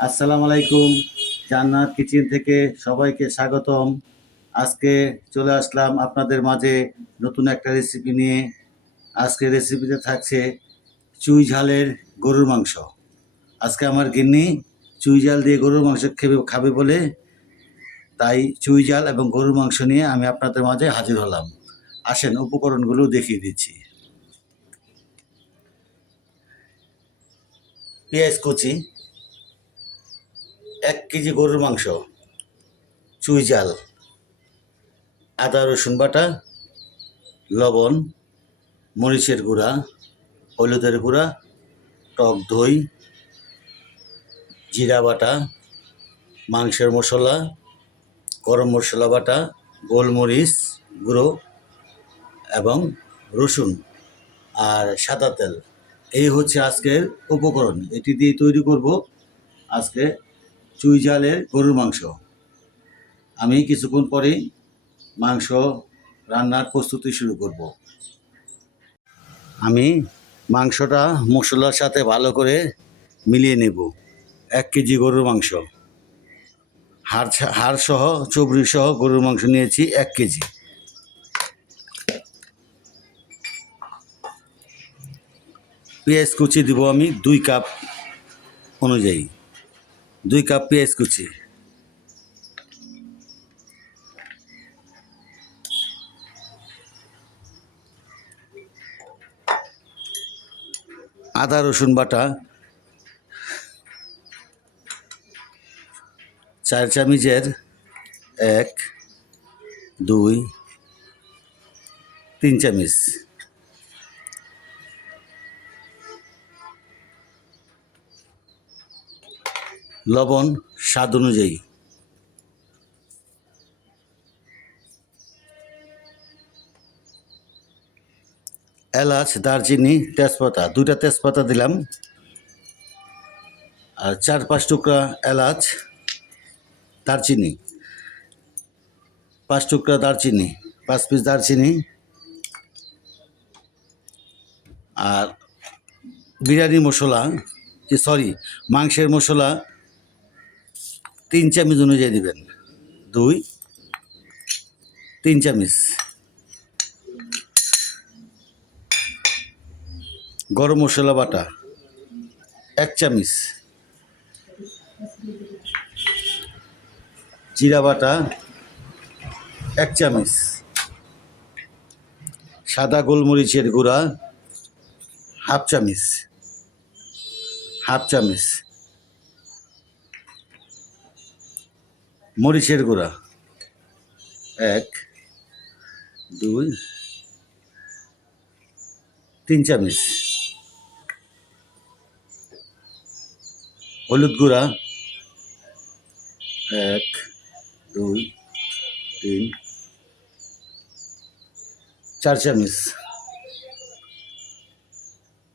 আসসালামু আলাইকুম, জান্নাত কিচেন থেকে সবাইকে স্বাগতম। আজকে চলে আসলাম আপনাদের মাঝে নতুন একটা রেসিপি নিয়ে। আজকে রেসিপিতে থাকছে চুই ঝালের গরুর মাংস। আজকে আমার গিন্নি চুই ঝাল দিয়ে গরুর মাংস খেবে, খাবে বলে তাই চুই ঝাল এবং গরুর মাংস নিয়ে আমি আপনাদের মাঝে হাজির হলাম। আসেন, উপকরণগুলো দেখিয়ে দিচ্ছি। পেঁয়াজ কুচি এক কেজি গরুর মাংস, চুই জাল আদা, রসুন বাটা, লবণ, মরিচের গুঁড়া, হলুদের গুঁড়া, টক দই, জিরা বাটা, মাংসের মশলা, গরম মশলা বাটা, গোলমরিচ গুঁড়ো এবং রসুন আর সাদা তেল। এই হচ্ছে আজকের উপকরণ। এটি দিয়ে তৈরি করব আজকে চুই ঝালের গরুর মাংস। আমি কিছুক্ষণ পরেই মাংস রান্নার প্রস্তুতি শুরু করব। আমি মাংসটা মশলার সাথে ভালো করে মিলিয়ে নেব। এক কেজি গরুর মাংস। হাড় হাড় সহ, চবড়ি সহ গরুর মাংস নিয়েছি এক কেজি। পেঁয়াজ কুচি দিব আমি দুই কাপ অনুযায়ী। দুই কাপ পেঁয়াজ কুচি। আদা রসুন বাটা। চার চামচের এক দুই তিন চামচ। লবণ, স্বাদ অনুযায়ী। এলাচ, দারচিনি, তেজপাতা, দুইটা তেজপাতা দিলাম। আর চার পাঁচ টুকরা এলাচ, দারচিনি, পাঁচ টুকরা দারচিনি, পাঁচ পিস দারচিনি। আর বিরিয়ানি মশলা সরি, মাংসের মশলা তিন চামচ অনুযায়ী দিবেন। দুই, তিন চামচ। গরম মশলা বাটা, এক চামচ। জিরা বাটা, এক চামচ। সাদা গোলমরিচের গুঁড়া, হাফ চামচ। হাফ চামচ। মরিচের গুঁড়া। এক, দুই, তিন চামচ। হলুদ গুঁড়া। এক, দুই, তিন, চার চামচ।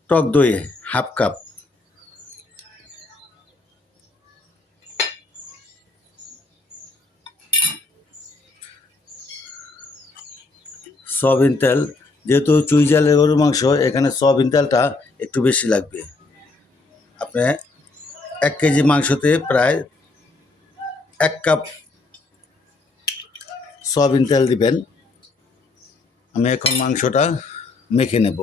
টক দই, হাফ কাপ। সয়াবিন তেল। যেহেতু চুই জালের গরুর মাংস, এখানে সয়াবিন তেলটা একটু বেশি লাগবে। আপনি এক কেজি মাংসতে প্রায় এক কাপ সয়াবিন তেল দিবেন। আমি এখন মাংসটা মেখে নেব।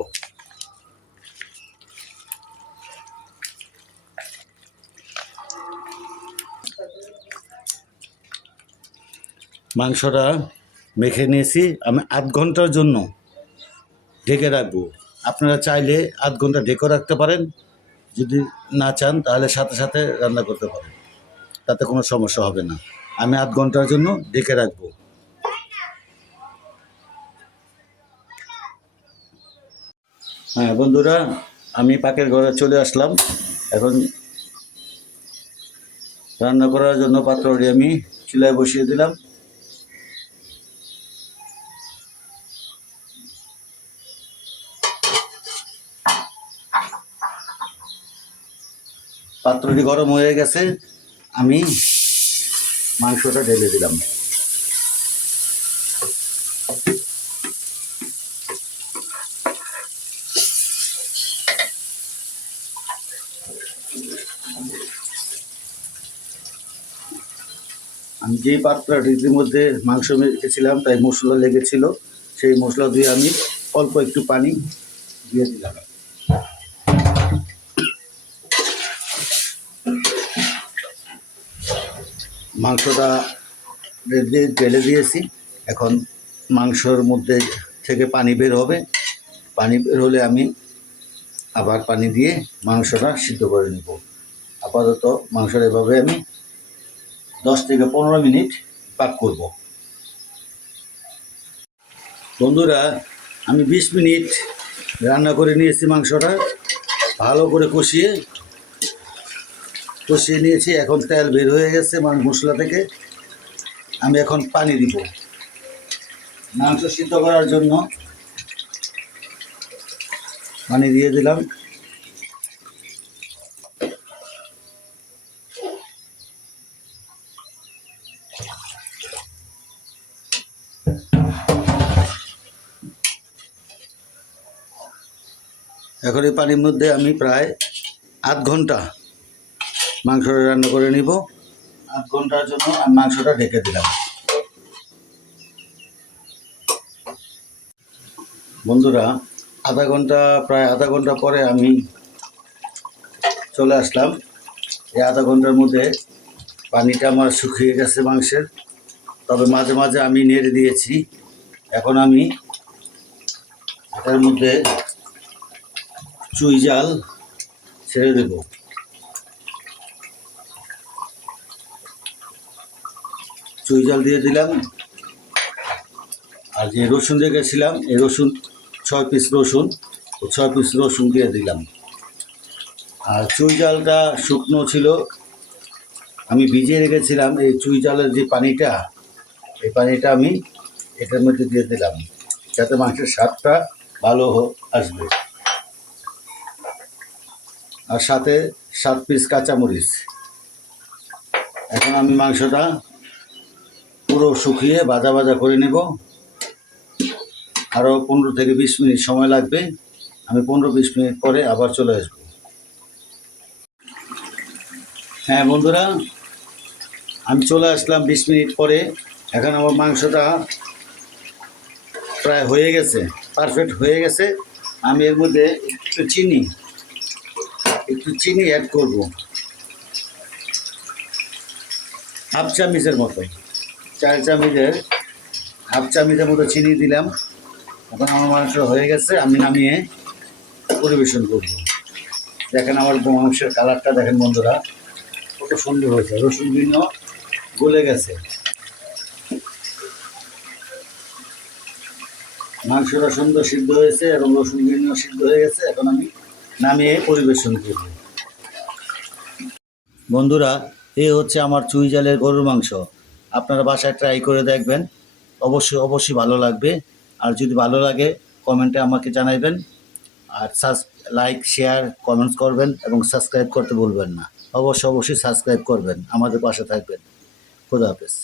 মাংসটা মেখে নিয়েছি, আমি আধ ঘণ্টার জন্য ঢেকে রাখব। আপনারা চাইলে আধ ঘণ্টা ঢেকে রাখতে পারেন, যদি না চান তাহলে সাথে সাথে রান্না করতে পারেন। তাতে কোনো সমস্যা হবে না। আমি আধ ঘণ্টার জন্য ঢেকে রাখব। হ্যাঁ বন্ধুরা, আমি পাকের ঘরে চলে আসলাম। এখন রান্না করার জন্য পাত্রটি আমি চুলায় বসিয়ে দিলাম। পাত্রটি গরম হয়ে গেছে, আমি মাংসটা ঢেলে দিলাম। আমি যেই পাত্রটির মধ্যে মাংস রেখেছিলাম তাই মশলা লেগেছিল, সেই মশলা দিয়ে আমি অল্প একটু পানি দিয়ে দিলাম। মাংসটা দিয়ে ঢেলে দিয়েছি। এখন মাংসর মধ্যে থেকে পানি বের হবে। পানি বের হলে আমি আবার পানি দিয়ে মাংসটা সিদ্ধ করে নেব। আপাতত মাংসটা এভাবে আমি দশ থেকে পনেরো মিনিট পাক করব। বন্ধুরা, আমি বিশ মিনিট রান্না করে নিয়েছি মাংসটা। ভালো করে কষিয়ে কষিয়ে নিয়েছি, এখন তেল বের হয়ে গেছে মানে মশলা থেকে। আমি এখন পানি দিব। মাংস সিদ্ধ করার জন্য পানি দিয়ে দিলাম। এখন এই পানির মধ্যে আমি প্রায় আধ ঘণ্টা মাংসটা রান্না করে নিব। আধ ঘণ্টার জন্য আমি মাংসটা ঢেকে দিলাম। বন্ধুরা, আধা ঘণ্টা, প্রায় আধা ঘণ্টা পরে আমি চলে আসলাম। এই আধা ঘণ্টার মধ্যে পানিটা আমার শুকিয়ে গেছে মাংসের। তবে মাঝে মাঝে আমি নেড়ে দিয়েছি। এখন আমি এটার মধ্যে চুই জাল ছেড়ে দেব। চুই জাল দিয়ে দিলাম। আর যে রসুন রেখেছিলাম এই রসুন, ছয় পিস রসুন ছয় পিস রসুন দিয়ে দিলাম। আর চুই জালটা শুকনো ছিল। আমি ভিজিয়ে রেখেছিলাম এই চুই জালের যে পানিটা, এই পানিটা আমি এটার মধ্যে দিয়ে দিলাম, যাতে মাংসের স্বাদটা ভালো আসবে। আর সাথে সাত পিস কাঁচামরিচ। এখন আমি মাংসটা পুরো শুকিয়ে ভাজা ভাজা করে নেব। আরও পনেরো থেকে বিশ মিনিট সময় লাগবে। আমি পনেরো বিশ মিনিট পরে আবার চলে আসব। হ্যাঁ বন্ধুরা, আমি চলে আসলাম বিশ মিনিট পরে। এখন আমার মাংসটা প্রায় হয়ে গেছে পারফেক্ট হয়ে গেছে। আমি এর মধ্যে একটু চিনি একটু চিনি অ্যাড করব। হাফ চামচের মতো। চার চামচের হাফ চামচের মতো চিনি দিলাম। এখন আমার মাংস হয়ে গেছে, আমি নামিয়ে পরিবেশন করব। দেখেন আমার মাংসের কালারটা, দেখেন বন্ধুরা, কত সুন্দর হয়েছে। রসুন বিনো গলে গেছে। মাংসটা সুন্দর সিদ্ধ হয়েছে এবং রসুন বিনো সিদ্ধ হয়ে গেছে, এখন আমি নামিয়ে পরিবেশন করব। বন্ধুরা, এ হচ্ছে আমার চুই জালের গরুর মাংস। আপনারা বাসায় ট্রাই করে দেখবেন। অবশ্যই অবশ্যই ভালো লাগবে। আর যদি ভালো লাগে, কমেন্টে আমাকে জানাইবেন। আর সাস লাইক শেয়ার কমেন্টস করবেন এবং সাবস্ক্রাইব করতে ভুলবেন না। অবশ্যই অবশ্যই সাবস্ক্রাইব করবেন। আমাদের পাশে থাকবেন। খুদা হাফেজ।